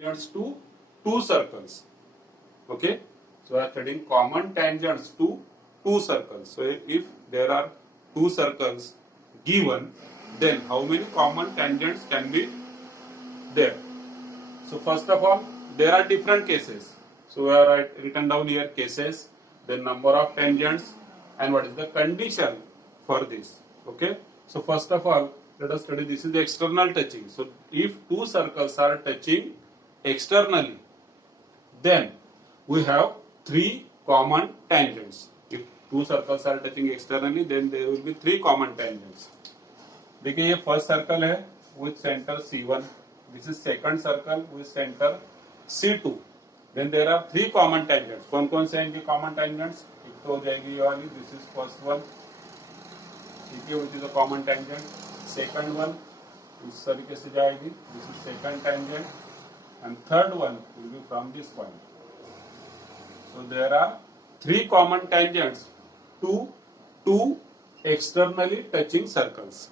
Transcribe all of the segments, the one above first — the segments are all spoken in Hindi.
tangents to two circles. Okay, so we are studying common tangents to two circles. So if there are two circles given, then how many common tangents can be there? So first of all, there are different cases. So we are written down here cases, the number of tangents, and what is the condition for this. Okay. So first of all, let us study this is the external touching. So if two circles are touching externally, then we have three common tangents. If two circles are touching externally, then there will be three common tangents. देखिए ये फर्स्ट सर्कल है with center C1. This is second circle with center C2. Then there are three common tangents. कौन कौन से हैं इनके common tangents? एक तो हो जाएगी ये वाली. This is first one. ठीक है, which is a common tangent. Second one इस तरीके से जाएगी. This is second tangent. And third one will be from this point. So there are three common tangents to two externally touching circles.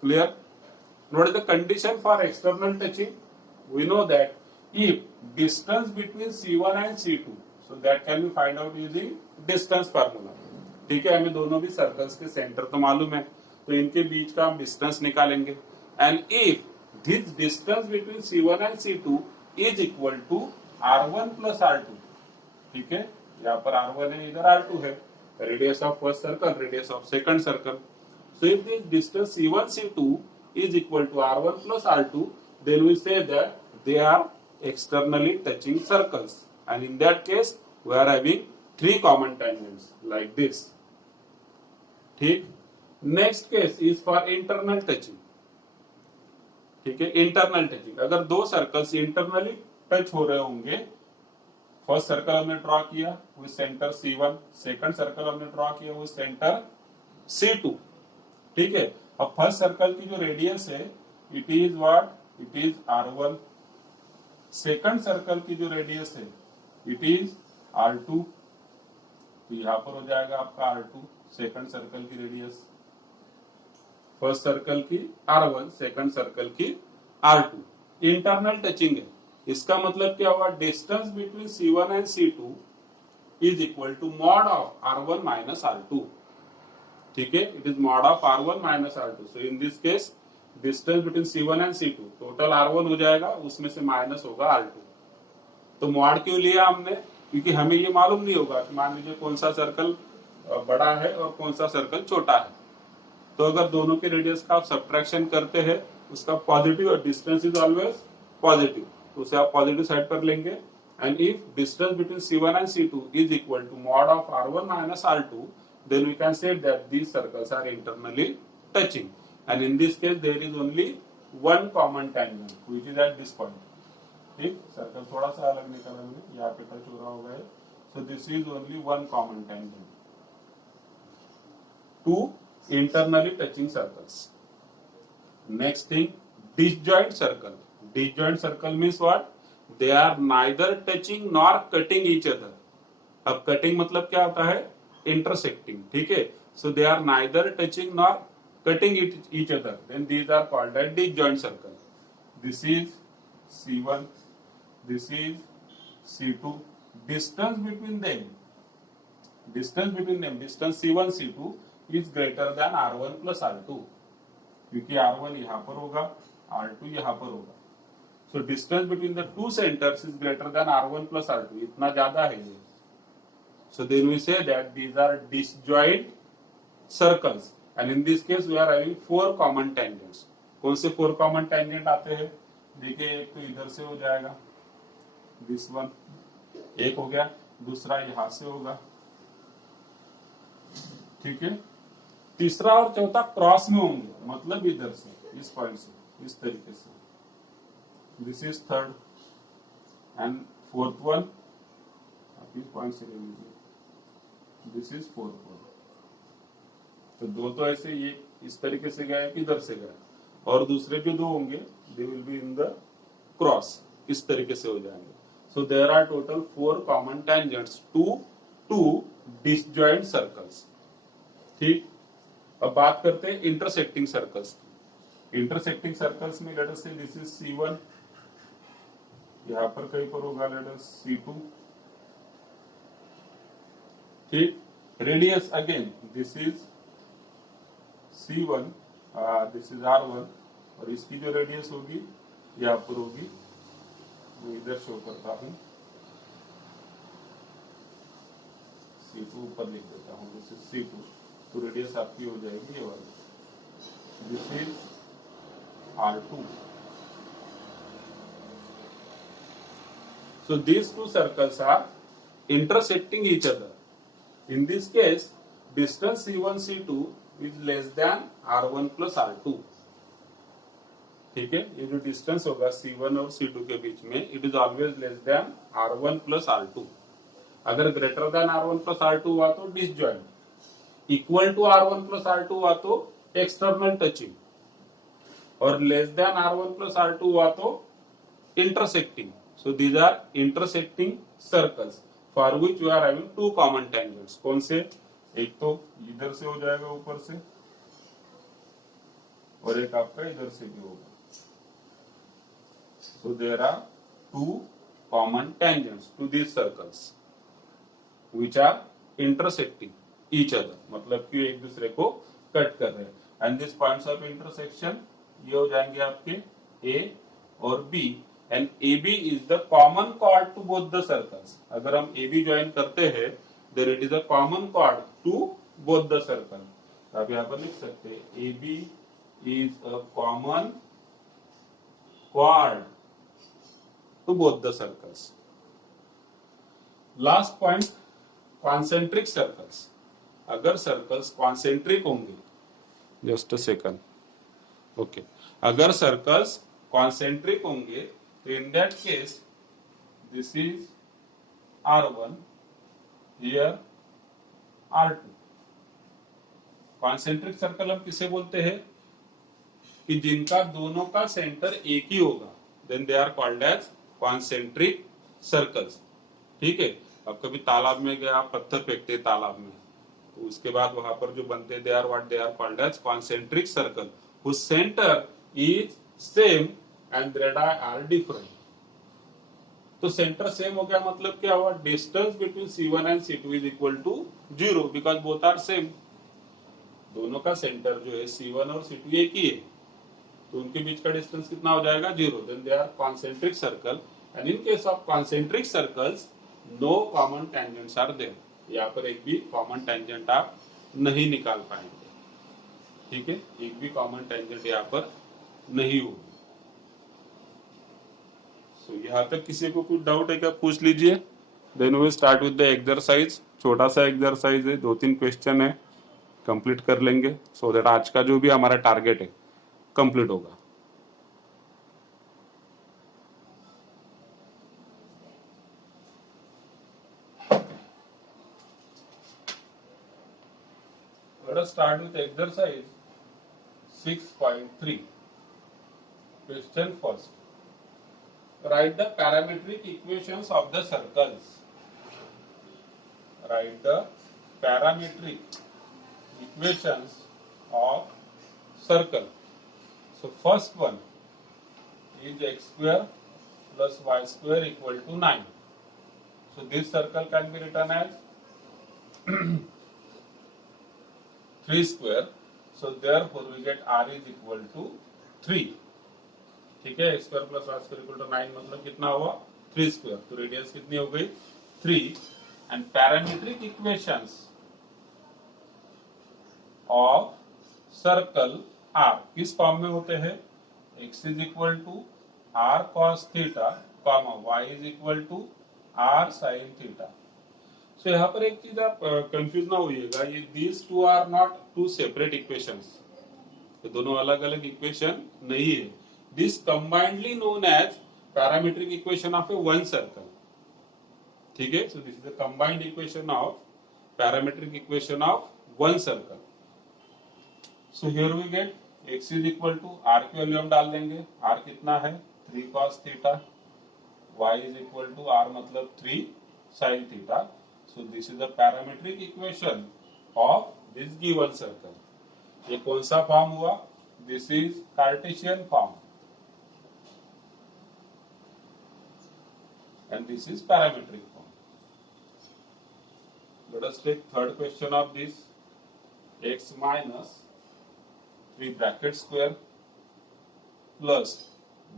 Clear? What is the condition for external touching? We know that if distance between C1 and C2, so that can be find out using distance formula. ठीक है, हमें दोनों भी सर्कल्स के सेंटर तो मालूम है, तो इनके बीच का हम डिस्टेंस निकालेंगे. And if this distance between C1 and C2 is equal to R1 plus R2, ठीक है, यहाँ पर R1 है, इधर R2 है, radius of first circle, radius of second circle. So if this distance C1 C2 is equal to R1 plus R2, then we say that they are externally touching circles, and in that case we are having three common tangents like this. ठीक. Next case is for internal touching. ठीक है, इंटरनल टचिंग. अगर दो सर्कल्स इंटरनली टच हो रहे होंगे, फर्स्ट सर्कल हमने ड्रॉ किया with centre C1, second circle हमने ड्रॉ किया विद सेंटर C2. ठीक है, अब फर्स्ट सर्कल की जो रेडियस है it is what, it is R1. Second circle की जो रेडियस है इट इज R2. तो यहां पर हो जाएगा आपका R2 सेकंड सर्कल की रेडियस, फर्स्ट सर्कल की R1, सेकंड सर्कल की R2. इंटरनल टचिंग है, इसका मतलब क्या हुआ, distance between C1 and C2 is equal to mod of R1 minus R2. ठीक है, it is mod of R1 minus R2. So in this case distance between C1 and C2 total R1 हो जाएगा, उसमें से माइनस होगा R2. तो मॉड क्यों लिया हमने, क्योंकि हमें ये मालूम नहीं होगा कि मान लीजिए कौन सा सर्कल बड़ा है और कौन सा सर्कल छोटा है. तो अगर दोनों के रेडियस का आप सब्ट्रैक्शन करते हैं, उसका पॉजिटिव और डिस्टेंस इज ऑलवेज पॉजिटिव, तो उसे आप पॉजिटिव साइड पर लेंगे. And if distance between C1 and C2 is equal to mod of R1 minus R2, then we can say that these circles are internally touching, and in this case there is only one common tangent which is at this point. ठीक, सर्कल थोड़ा सा अलग निकाला हमने, यहाँ पे टच हो रहा होगा. So this is only one common tangent. Two internally touching circles. Next thing, disjoint circle. Disjoint circle means what? They are neither touching nor cutting each other. अब cutting मतलब क्या होता है, intersecting. ठीक है, so they are neither touching nor cutting each other. Then these are called as disjoint circle. This is C1, this is C2. Distance between them, distance C1 C2 is greater than R1 plus R2, क्योंकि R1 यहाँ पर होगा, R2 यहाँ पर होगा. So distance between the two centers is greater than R1 plus R2. इतना ज्यादा है ये. So then we say that these are disjoint circles, and in this case we are having four common tangents. कौन से four common tangent आते हैं? देखिए, एक तो इधर से हो जाएगा, this one, एक हो गया, दूसरा यहां से होगा. ठीक है, तीसरा और चौथा क्रॉस में होंगे, मतलब इधर से, इस पॉइंट से, इस तरीके से. This is third and fourth one, आप इस पॉइंट से ले लीजिए, दिस इज फोर्थ वन. तो दो तो ऐसे ये इस तरीके से गए, इधर से गए, और दूसरे भी दो होंगे, they will be in the cross, इस तरीके से हो जाएंगे. So there are total four common tangents to two disjoint circles. ठीक, अब बात करते हैं इंटरसेक्टिंग सर्कल्स की. इंटरसेक्टिंग सर्कल्स में let us say this is C1, यहाँ पर कहीं पर होगा लेट अस C2, ठीक। Radius again this is C1, this is R1, और इसकी जो रेडियस होगी यहाँ पर होगी, मैं इधर शो करता हूँ, C2 ऊपर लिख देता हूँ, दिस इज C2, तो रेडियस आपकी हो जाएगी ये वाली, this is R2. So these two circles are intersecting each other. In this case, distance C1 C2 is less than R1 plus R2. ठीक है, ये जो डिस्टेंस होगा C1 और C2 के बीच में, it is always less than R1 plus R2. अगर greater than R1 plus R2 हुआ तो disjoint, equal to R1 plus R2 हुआ तो एक्सटर्नल टचिंग, और less than R1 plus R2 हुआ तो intersecting. So these are intersecting circles for which we are having two common tangents. कौन से? एक तो इधर से हो जाएगा ऊपर से, और एक आपका इधर से भी होगा. So there are two common tangents to these circles which are intersecting each other. मतलब कि एक दूसरे को कट कर रहे हैं. And these points of intersection ये हो जाएंगे आपके A और B. And AB is the common chord to both the circles. अगर हम AB ज्वाइन करते हैं, then it is a common chord to both the circles. आप यहाँ पर लिख सकते हैं AB is a common chord to both the circles. Last point, concentric circles. अगर circles concentric होंगे, just a second, okay. अगर circles concentric होंगे, तो in that case this is R1, here R2. Concentric circle हम किसे बोलते हैं? कि जिनका दोनों का सेंटर एक ही होगा, then they are called as concentric circles. ठीक है, अब कभी तालाब में गए, आप पत्थर फेंकते हैं तालाब में, तो उसके बाद वहां पर जो बनते हैं, they are what, they are called as concentric circle whose centre is same and radii are different. तो सेंटर सेम हो गया, मतलब क्या हुआ? Distance between C1 and C2 is equal to 0 because both are same. दोनों का सेंटर जो है C1 और C2 एक ही है, तो उनके बीच का डिस्टेंस कितना हो जाएगा? 0. Then they are concentric circle. And in case of concentric circles no common tangents are there. यहाँ पर एक भी कॉमन टेंजेंट आप नहीं निकाल पाएंगे. ठीक है, एक भी कॉमन टेंजेंट यहाँ पर नहीं होगी. So, यहाँ तक किसी को कुछ डाउट है क्या? पूछ लीजिए. Then we start with the exercise. छोटा सा एक्सरसाइज है, 2-3 क्वेश्चन है, कंप्लीट कर लेंगे सो दैट आज का जो भी हमारा टारगेट है कंप्लीट होगा. Let us start with exercise 6.3. Question first. Write the parametric equations of the circles. Write the parametric equations of circle. So first one is x square plus y square equal to 9. So this circle can be written as 3 square. So therefore we get r is equal to 3. ठीक है, square plus y square equal to 9 मतलब कितना हुआ? 3 स्क्वायर. तो रेडियस कितनी हो गई? 3. And parametric equations of circle are किस फॉर्म में होते हैं? x is equal to r cos theta comma y is equal to r sine theta. So यहाँ पर एक चीज आप कंफ्यूज ना होइएगा, ये these two are not two separate equations. ये दोनों अलग अलग इक्वेशन नहीं है. This combinedly known as parametric equation of a one circle. ठीक है, so this is the combined equation of parametric equation of one circle. So here we get x is equal to r की वैल्यू हम डाल देंगे. r कितना है? 3 cos theta. y is equal to r मतलब 3 sin theta. So this is the parametric equation of this given circle. ये कौन सा फॉर्म हुआ? This is Cartesian form. and this is parametric form. Let us take third question of this. X minus 3 bracket square plus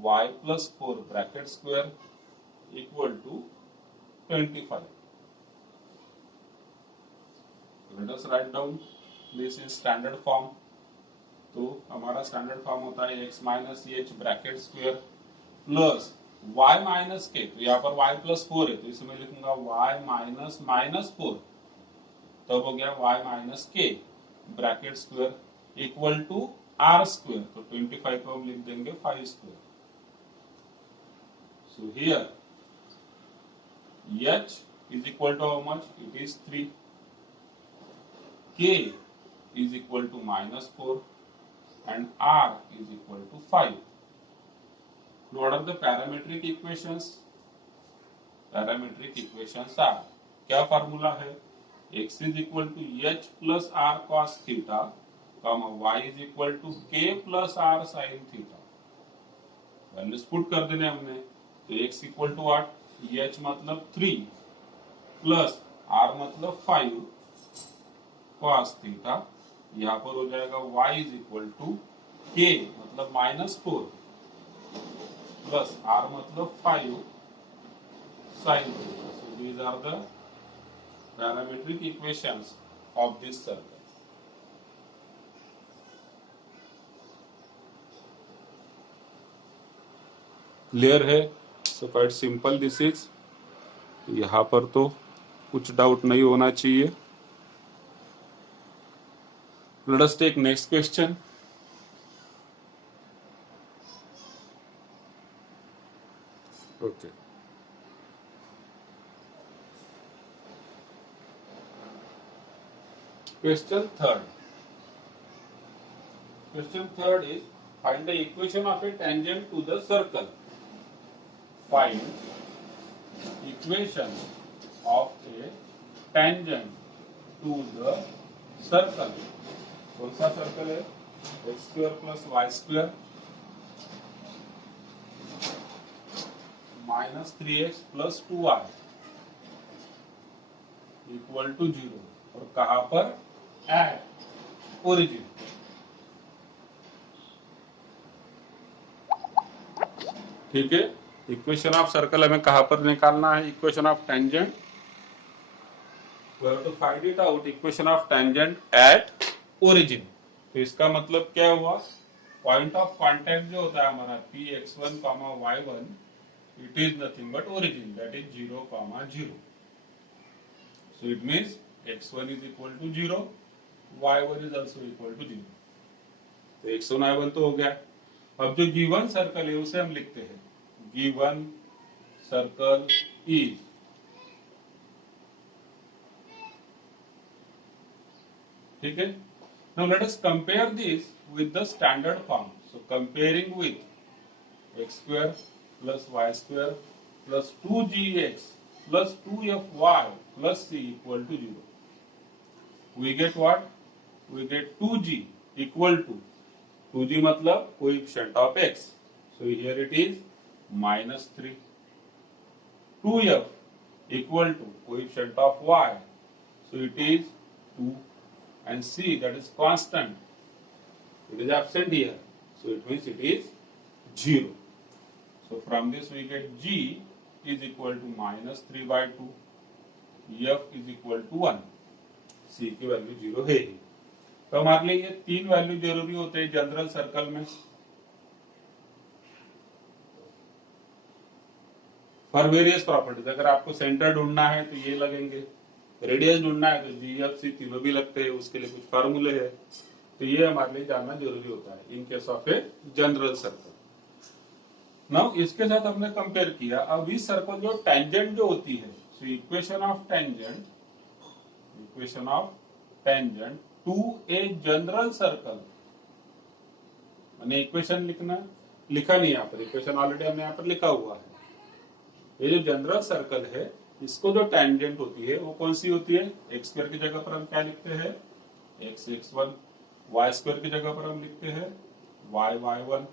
y plus 4 bracket square equal to 25. Let us write down this in standard form. तो हमारा स्टैंडर्ड फॉर्म होता है x minus H bracket square plus y minus के, तो यहाँ पर y प्लस 4 है तो इसमें लिखूंगा y माइनस माइनस 4, तब हो गया y minus k bracket square equal to r square, तो 25 को हम लिख देंगे 5 square. So here h is equal to how much? It is 3. K is equal to minus 4 and R is equal to 5. What are the parametric equations? Parametric equations are, क्या फार्मूला है? X is equal to h plus R cos theta, y is equal to K plus R sin theta. Values put कर देने हमने, तो x equal to what? h मतलब 3 प्लस R मतलब 5 cos थीटा, यहाँ पर हो जाएगा y is equal to k मतलब माइनस 4 प्लस R मतलब 5 sin theta. So these are the parametric equations of this circle. Clear है? So quite simple this is. यहाँ पर तो कुछ डाउट नहीं होना चाहिए. Let us take next question. Okay. Question third. Question third is, find the equation of a tangent to the circle. Find equation of a tangent to the circle. कौन सा सर्कल है? X square plus y square minus 3x plus 2y equal to 0. और कहां पर? At origin. ठीक है. इक्वेशन ऑफ सर्कल हमें कहां पर निकालना है? Equation of tangent. We have to find it out. Equation of tangent at origin. तो इसका मतलब क्या हुआ? पॉइंट ऑफ कांटेक्ट जो होता है हमारा Px1, y1, it is nothing but origin, that is 0, 0. So it means x1 is equal to 0, y1 is also equal to 0. तो x1 y1 तो हो गया. अब जो गिवन सर्कल है उसे हम लिखते हैं. गिवन सर्कल इज, ठीक है. Now let us compare this with the standard form. So comparing with x square plus y square plus 2gx plus 2fy plus c equal to 0. We get what? We get 2g equal to, 2g मतलब coefficient of x. So here it is minus 3. 2f equal to coefficient of y. So it is 2. And c, that is constant, it is absent here, so it means it is 0. So from this we get g is equal to minus 3 by 2, f is equal to 1, c की वैल्यू 0 है ही. तो हमारे लिए ये 3 वैल्यू जरूरी होते हैं जनरल सर्कल में. फॉर वेरियस प्रॉपर्टीज, अगर आपको सेंटर ढूंढना है तो ये लगेंगे, रेडियस ढूंढना है तो जी एफ सी तीनों भी लगते हैं, उसके लिए कुछ फार्मूले है. तो ये हमारे लिए जानना जरूरी होता है इन case of A general circle. Now इसके साथ हमने कंपेयर किया. अब इस सर्कल जो टेंजेंट जो होती है, so equation of tangent to a general circle, मैंने इक्वेशन लिखा नहीं यहाँ पर, इक्वेशन ऑलरेडी हमने यहाँ पर लिखा हुआ है. ये जो जनरल सर्कल है इसको जो टेंजेंट होती है वो कौन सी होती है? एक्स स्क्वायर की जगह पर हम क्या लिखते हैं? X x1. वाई स्क्वायर की जगह पर हम लिखते हैं y y1.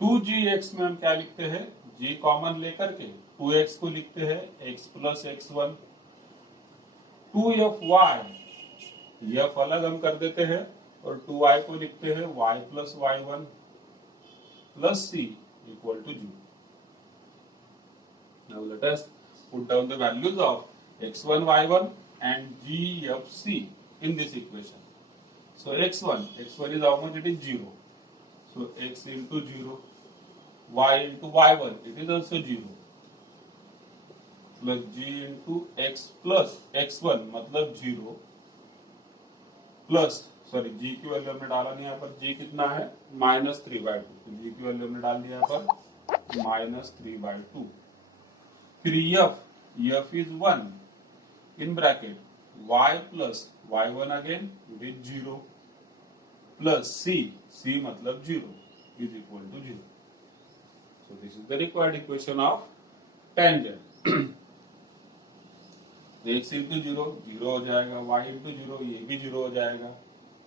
2gx में हम क्या लिखते हैं? g कॉमन लेकर के 2x को लिखते हैं x plus x1, 2fy, f अलग हम कर देते हैं और 2y को लिखते हैं y plus y1 plus c equal to 0. Now let us put down the values of x1, y1 and g, f, c in this equation. So x1 is how much? It is 0. So x into 0, y into y1, it is also 0. Plus g into x plus x1 मतलब 0 प्लस g की वैल्यू हमने डाला नहीं यहाँ पर, g कितना है -3/2, तो g की वैल्यू हमने डाल दी यहाँ पर -3/2. फिर f is 1 in bracket y plus y1 again it is 0 plus c मतलब 0 is equal to 0. So this is the required equation of tangent. x into 0 0 हो जाएगा, y into 0 ये भी 0 हो जाएगा,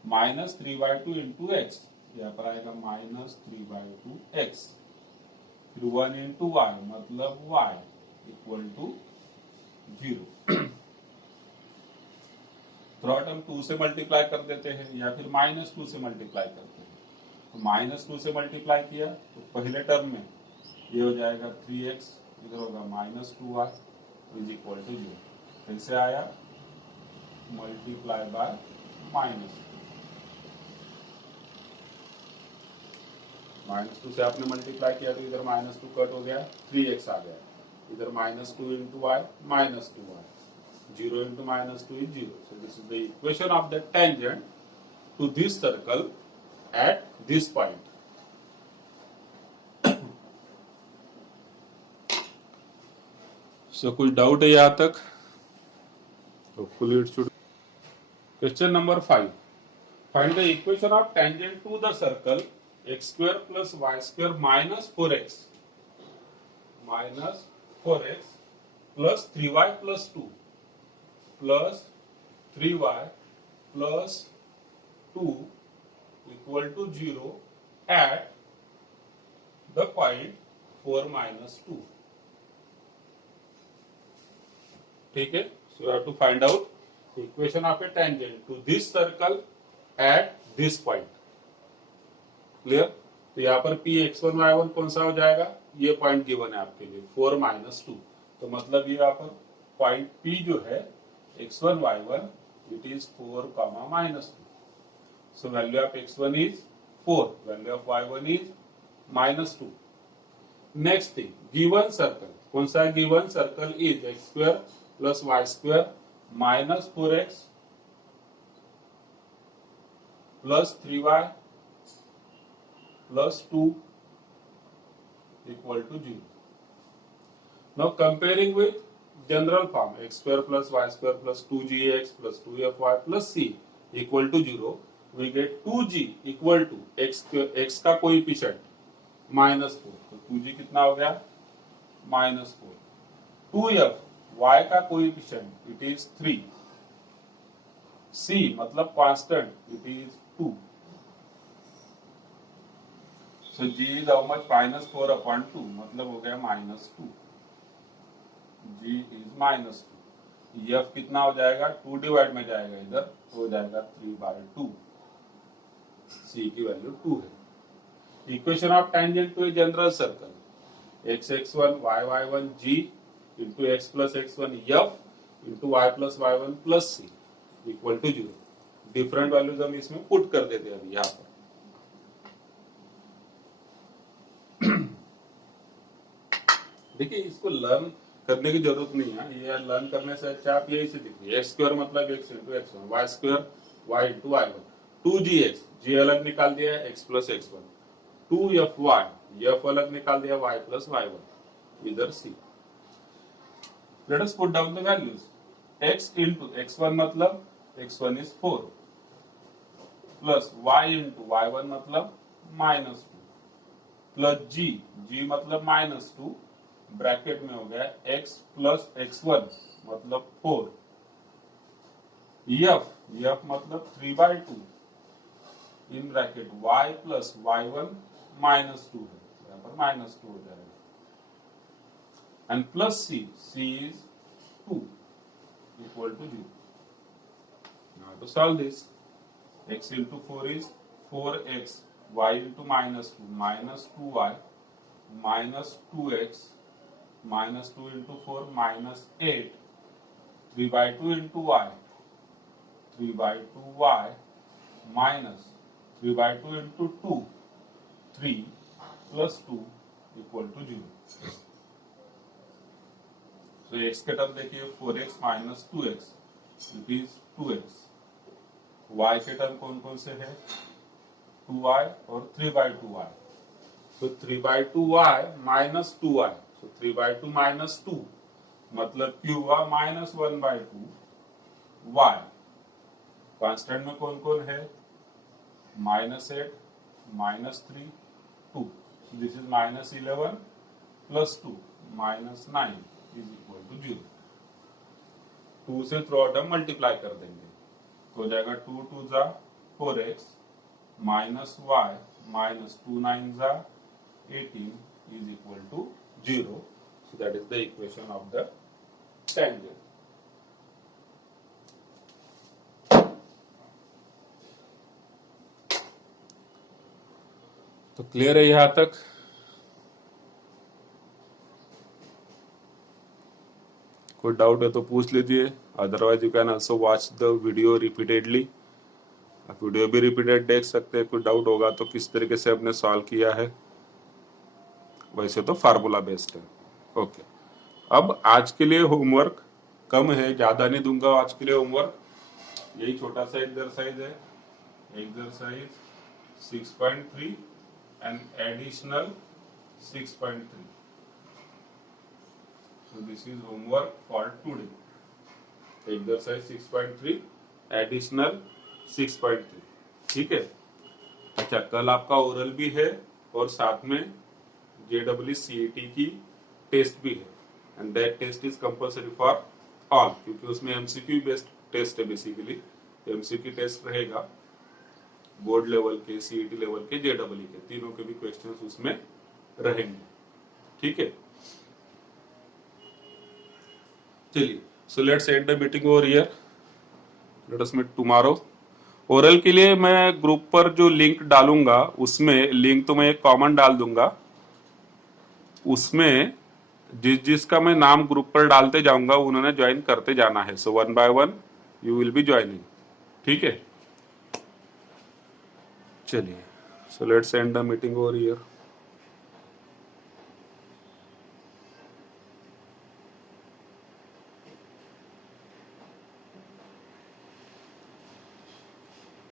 -3/2 into x यहाँ पर आएगा -3/2x, फिर 1 into y मतलब y इक्वल टू 0. थ्रोट हम 2 से मल्टीप्लाई कर देते हैं या फिर -2 से मल्टीप्लाई करते हैं. तो -2 से मल्टीप्लाई किया तो पहले टर्म में ये हो जाएगा 3x, इधर होगा -2y इज इक्वल टू 0. फिर से आया मल्टीप्लाई बाय -2 से आपने मल्टीप्लाई किया तो इधर -2 कट हो गया, 3x आ गया, इधर -2 into y -2y, 0 into -2 is 0. So this is the equation of the tangent to this circle at this point. So कोई डाउट है यहाँ तक? Hopefully it should. Question number 5. Find the equation of tangent to the circle x square plus y square minus 4x plus 3y plus 2 plus 3y plus 2 equal to 0 at the point 4 minus 2. ठीक है? So you have to find out the equation of a tangent to this circle at this point. Clear? तो यहाँ पर p x1 y1 कौन सा हो जाएगा? ये पॉइंट गिवन है आपके लिए 4 minus 2. तो मतलब ये यहाँ पर पॉइंट p जो है x1 y1 it is 4 comma -2. So value of x1 is 4, value of y1 is -2. Next thing, given circle कौन सा given circle is x square plus y square minus 4x plus 3y plus 2 equal to 0. Now comparing with general form x square plus y square plus 2gx plus 2fy plus c equal to 0, we get 2g equal to x का कोएफिशिएंट -4, तो 2g कितना हो गया -4. 2f y का कोएफिशिएंट इट इज 3, c मतलब constant it is 2. So g is how much? -4/2 मतलब हो गया -2. g is -2. f कितना हो जाएगा? 2 डिवाइड में जाएगा इधर तो हो जाएगा 3/2. c की वैल्यू 2 है. Equation of tangent to a general circle x x1 y y1 g into x plus x1 f into y plus y1 plus c equal to 0. Different values हम इसमें पुट कर देते हैं अभी यहाँ पर. देखिए इसको लर्न करने की जरूरत नहीं है, ये लर्न करने से अच्छा आप यही से देखिए x स्क्वायर मतलब x into x1, y square y into y1, 2gx, g अलग निकाल दिया है x plus x1, 2fy, f अलग निकाल दिया y plus y1, इधर c. Let us put down the values. x into x1 मतलब x1 is 4 plus y into y1 मतलब -2 plus g मतलब -2 ब्रैकेट में हो गया x plus x1 मतलब 4, f मतलब 3/2 in bracket y plus y1 -2 है, यहाँ पर -2 हो जाएगा. and plus c. c is 2 equal to 0. Now to solve this, x into 4 is 4x, y into minus 2, minus 2y, minus 2x, minus 2 into 4, minus 8, 3 by 2 into y, 3 by 2y, minus 3 by 2 into 2, 3 plus 2 equal to 0. So x के टर्म देखिए 4x minus 2x, it is 2x. y के टर्म कौन कौन से है? 2y और 3 by 2y. So 3 by 2y minus 2y. So 3 by 2 minus 2. मतलब q हुआ minus 1 by 2 y. कांस्टेंट में कौन कौन है? minus 8, minus 3, 2. So this is minus 11 plus 2, minus 9 is equal to 0. 2 से थ्रू आउट हम मल्टीप्लाई कर देंगे, हो जाएगा 2 2 जा 4x minus y minus 2 9 जा 18 is equal to 0. So that is the equation of the tangent. तो क्लियर है यहां तक? कोई डाउट है तो पूछ लीजिए, otherwise you can also watch the video repeatedly. आप वीडियो भी रिपीटेड देख सकते हैं. कोई डाउट होगा तो किस तरीके से आपने सॉल्व किया है. वैसे तो फार्मूला बेस्ड है. ओके, अब आज के लिए होमवर्क कम है, ज्यादा नहीं दूंगा आज के लिए होमवर्क. यही छोटा सा एक्सरसाइज है, exercise 6.3 and additional 6.3. So this is homework for today. Exercise 6.3, additional 6.3. ठीक है. अच्छा, कल आपका ओरल भी है और साथ में JEE की टेस्ट भी है. And that test is compulsory for all, क्योंकि उसमें MCQ बेस्ड टेस्ट है. बेसिकली MCQ टेस्ट रहेगा बोर्ड लेवल के, CET लेवल के, JEE के, तीनों के भी क्वेश्चंस उसमें रहेंगे. ठीक है. चलिए, so let's end the meeting over here. Let us meet tomorrow. Oral के लिए मैं ग्रुप पर जो लिंक डालूंगा, उसमें लिंक तो मैं एक कॉमन डाल दूंगा. उसमें जिसका मैं नाम ग्रुप पर डालते जाऊंगा उन्होंने ज्वाइन करते जाना है. सो 1 by 1 you will be joining. ठीक है. चलिए, so let's end the meeting over here.